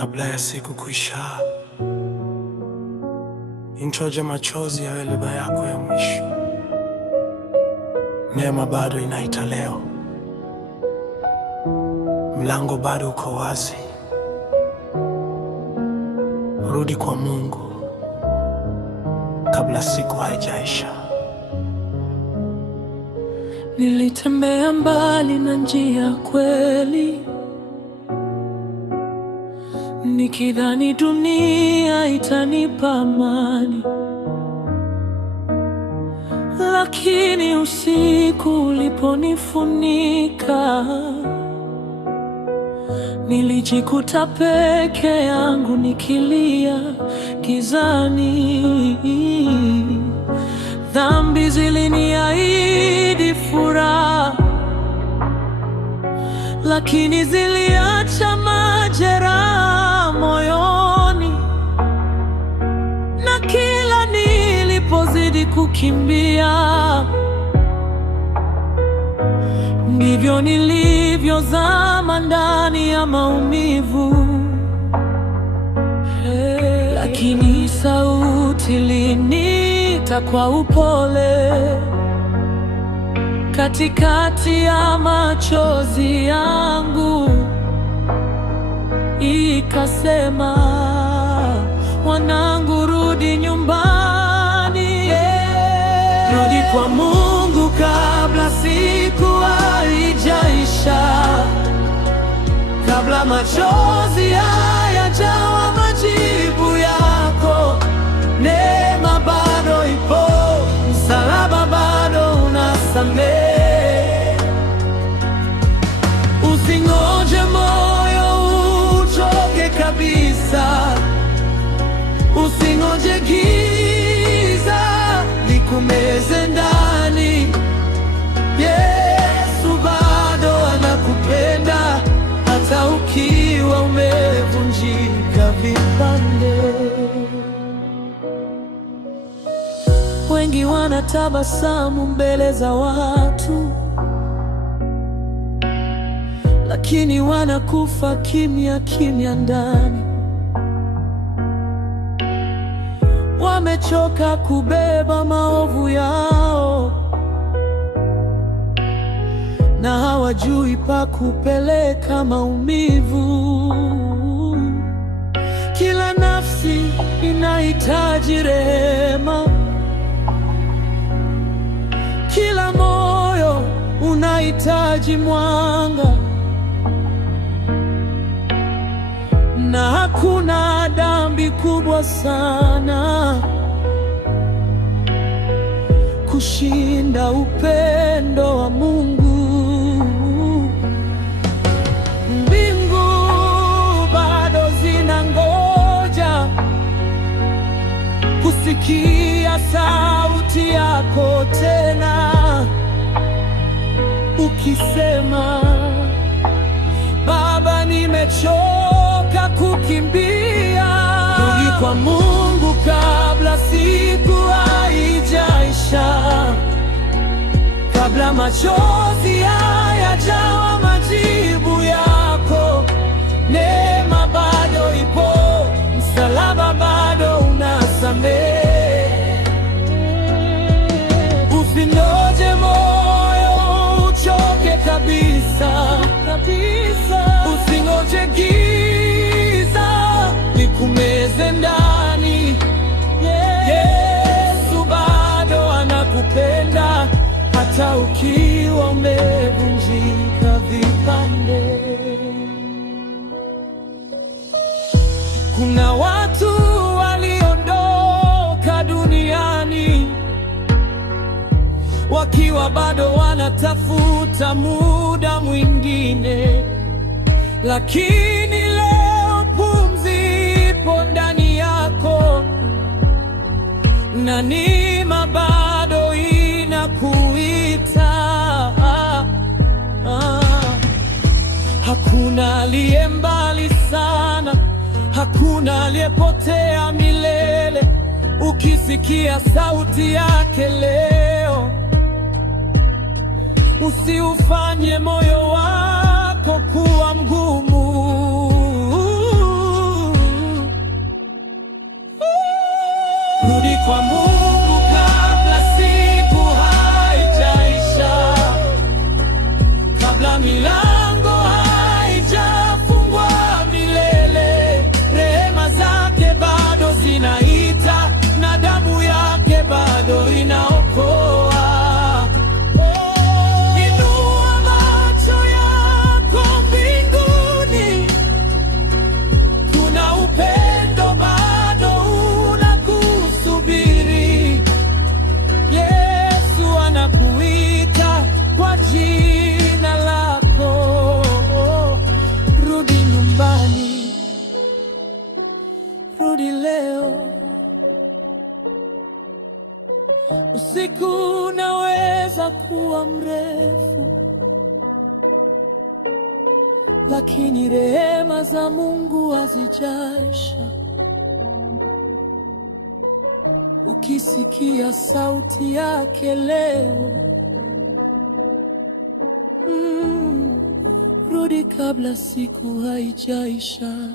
kabla ya siku kuisha. Inchoje machozi yawe lugha yako ya mwisho. Neema bado inaita leo, mlango bado uko wazi. Rudi kwa Mungu kabla siku haijaisha. Nilitembea mbali na njia kweli, nikidhani dunia itanipa amani, lakini usiku uliponifunika, nilijikuta peke yangu nikilia gizani. Dhambi ziliniahidi furaha, lakini ziliacha majeraha moyoni. Na kila nilipozidi kukimbia, ndivyo nilivyozama ndani ya maumivu. Lakini sauti iliniita kwa upole, katikati ya machozi yangu, ikasema, "Mwanangu, rudi nyumbani, rudi kwa Mungu kabla siku haijaisha, kabla machozi hayajawa majibu yako. Neema bado ipo, msalaba bado unasamehe. Usingoje moyo uchoke kabisa, usingoje giza likumeze ndani. Yesu bado anakupenda, hata ukiwa umevunjika vipande. Wengi wanatabasamu mbele za watu, lakini wanakufa kimya kimya ndani. Wamechoka kubeba maovu yao, na hawajui pa kupeleka maumivu. Kila nafsi inahitaji rehema, kila moyo unahitaji mwanga, na hakuna dhambi kubwa sana kushinda upendo wa Mungu. Mbingu bado zinangoja kusikia sauti yako tena, ukisema, "Baba, nimechoka kukimbia." Rudi kwa Mungu kabla siku haijaisha, kabla machozi hayajawa majibu yako. Neema bado ipo, msalaba bado unasamehe. Usingoje moyo uchoke kabisa, usingoje giza likumeze ndani. Yesu bado anakupenda, hata ukiwa umevunjika vipande. Kuna watu waliondoka duniani wakiwa bado wanatafuta muda mwingine, lakini leo pumzi ipo ndani yako, na neema bado inakuita. Hakuna aliye mbali sana, hakuna aliyepotea milele. Ukisikia sauti yake leo, usiufanye moyo wako kuwa mgumu. umekuwa mrefu, lakini rehema za Mungu hazijaisha. Ukisikia sauti yake leo, rudi kabla siku haijaisha.